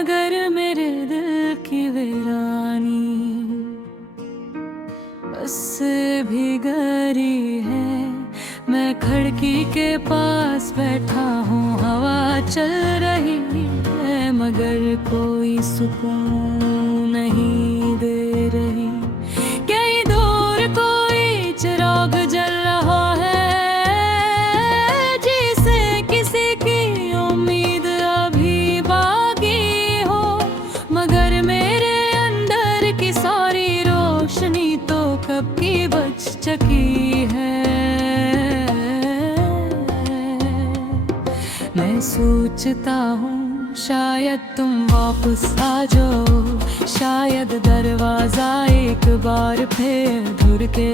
मगर मेरे दिल की वीरानी बस भीगरी है। मैं खिड़की के पास बैठा हूँ, हवा चल रही है मगर कोई सुकून नहीं दे रही। कहीं दूर कोई चिराग जल रहा है, जिसे किसी की उम्मीद अभी बाकी हो, मगर मेरे अंदर की सारी रोशनी तो कब की बच चुकी है। मैं सोचता हूँ शायद तुम वापस आ जाओ, शायद दरवाजा एक बार फिर धुड़के,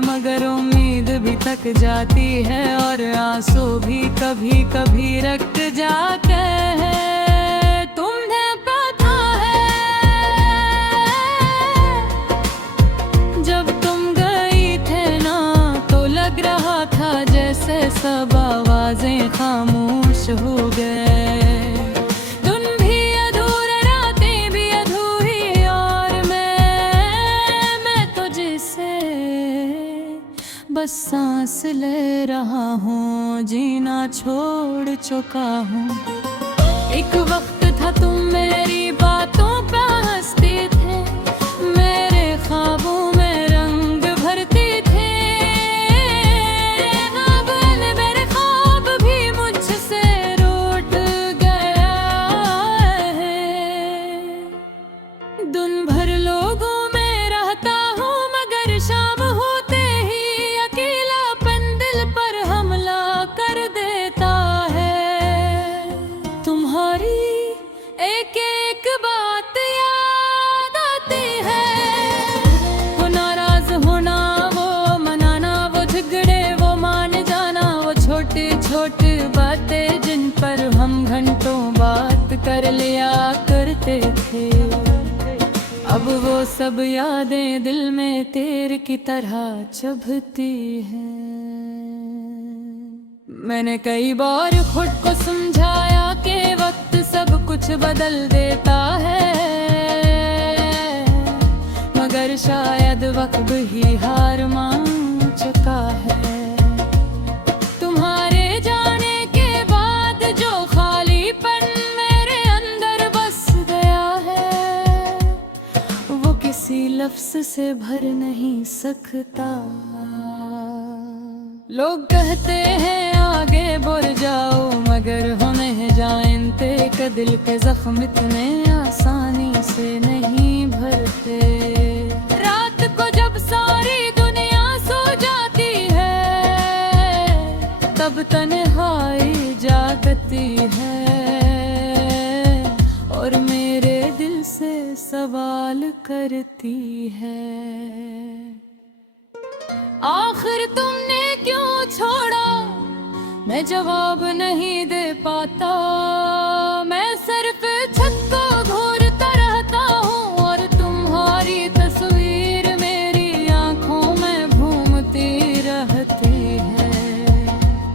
मगर उम्मीद भी थक जाती है और आंसू भी कभी कभी रक्त जाते हैं। तुम्हें पता है जब तुम गई थे ना, तो लग रहा था जैसे सब आवाजें खामोश हो गए। दिन भी अधूरे, रातें भी अधूरी, और मैं तो जिसे बस सांस ले रहा हूँ, जीना छोड़ चुका हूँ। एक वक्त था तुम मेरी बातों पे हंसते थे, मेरे ख्वाबों में रंग भरते थे। अब मेरे ख्वाब भी मुझसे रूठ गया है। दिन भर लोगों में रहता हूँ, मगर शाम होते ही अकेलापन दिल पर हमला कर देता है। तुम्हारी एक एक बात याद आती है, वो नाराज होना, वो मनाना, वो झगड़े, वो मान जाना, वो छोटी छोटी बातें जिन पर हम घंटों बात कर लिया करते थे। अब वो सब यादें दिल में तीर की तरह चुभती हैं। मैंने कई बार खुद को समझाया कि वक्त सब कुछ बदल देता है, मगर शायद वक्त ही हार मान चुका है। तुम्हारे जाने के बाद जो खालीपन मेरे अंदर बस गया है, वो किसी लफ्ज से भर नहीं सकता। लोग कहते हैं आगे बढ़ जाओ, मगर होने जाएंते के दिल के जख्म इतने आसानी से नहीं भरते। रात को जब सारी दुनिया सो जाती है, तब तन्हाई जागती है और मेरे दिल से सवाल करती है, आखिर तुमने क्यों छोड़ा? मैं जवाब नहीं दे पाता, मैं सिर्फ छत को घूरता रहता हूँ और तुम्हारी तस्वीर मेरी आंखों में घूमती रहती है।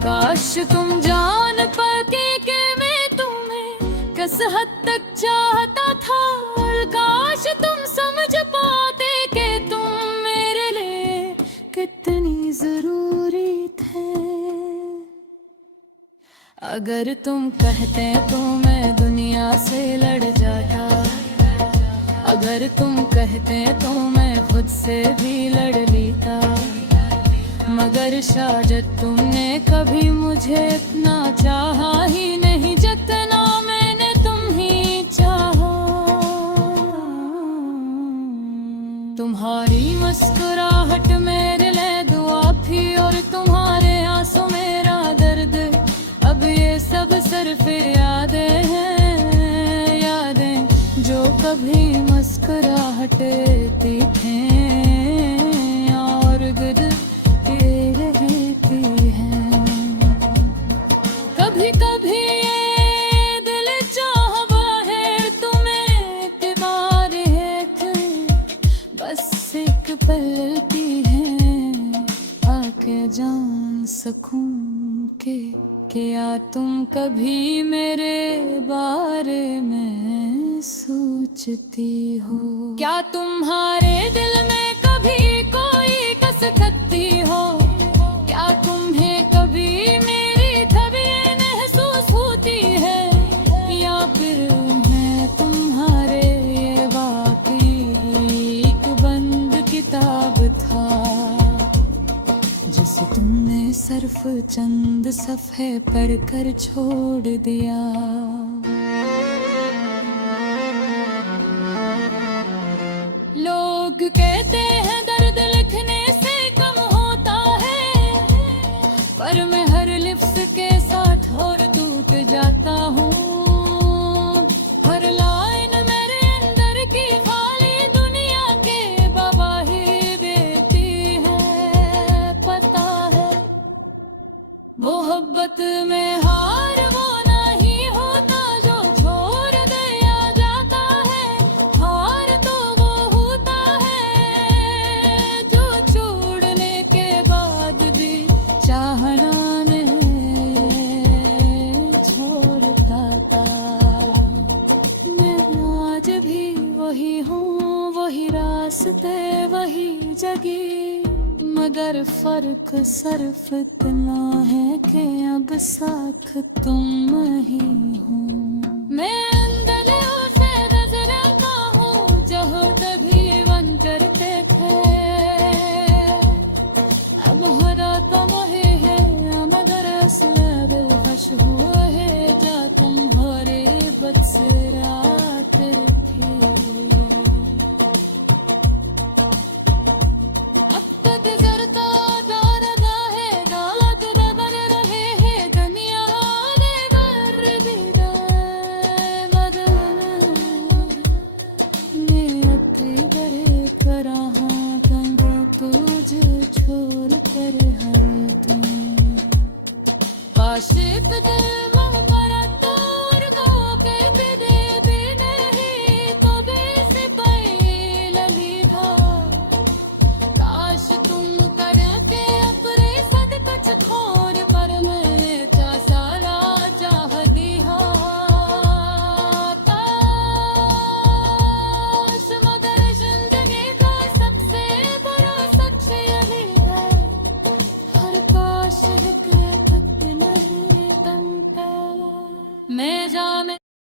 काश तुम जान पाते कि मैं तुम्हें किस हद तक चाहता था, और काश तुम समझ पाते कि तुम मेरे लिए कितनी जरूरी थे। अगर तुम कहते तो मैं दुनिया से लड़ जाता, अगर तुम कहते तो मैं खुद से भी लड़ लेता, मगर शायद तुमने कभी मुझे इतना चाहा ही नहीं जितना मैंने तुम्हें चाहा। तुम्हारी मुस्कुराहट मेरे लिए दुआ थी और तुम्हारे आंसू मेरा दर्द। अब ये सब सिर्फ यादें हैं, यादें जो कभी मुस्कुराहटती थी और गुजरती रहती हैं। कभी कभी ये दिल चाह बाहर तुम्हें एतबार है, बस एक पल की है आके जान सकूं के क्या तुम कभी मेरे बारे में सोचती हो? क्या तुम्हारे दिल में कभी कोई कसकती हो? क्या तुम्हें कभी मेरी तबीयत महसूस होती है? या फिर मैं तुम्हारे ये वाकई एक बंद किताब था जिसे तुमने सिर्फ चंद सफ़े पढ़कर छोड़ दिया? लोग कहते हैं दर्द लिखने से कम होता है, पर मैं हर लिप्स के साथ और टूट जाता हूँ। हर लाइन मेरे अंदर की खाली दुनिया के बाबा ही बेटी है। पता है मोहब्बत में हार वो नहीं होता जो छोड़ दिया जाता है, हार तो वो होता है जो छोड़ने के बाद भी चाहना नहीं छोड़ता था। मैं आज भी वही हूँ, वही रास्ते वही जगह, मगर फर्क सिर्फ इतना है कि अब साथ तुम ही हो। मैं अंदर से नजरता हूँ जहाँ तभी वन करते थे, अब हरा तो वही है मगर असले दिलकश हुआ है जा तुम्हारे बद से।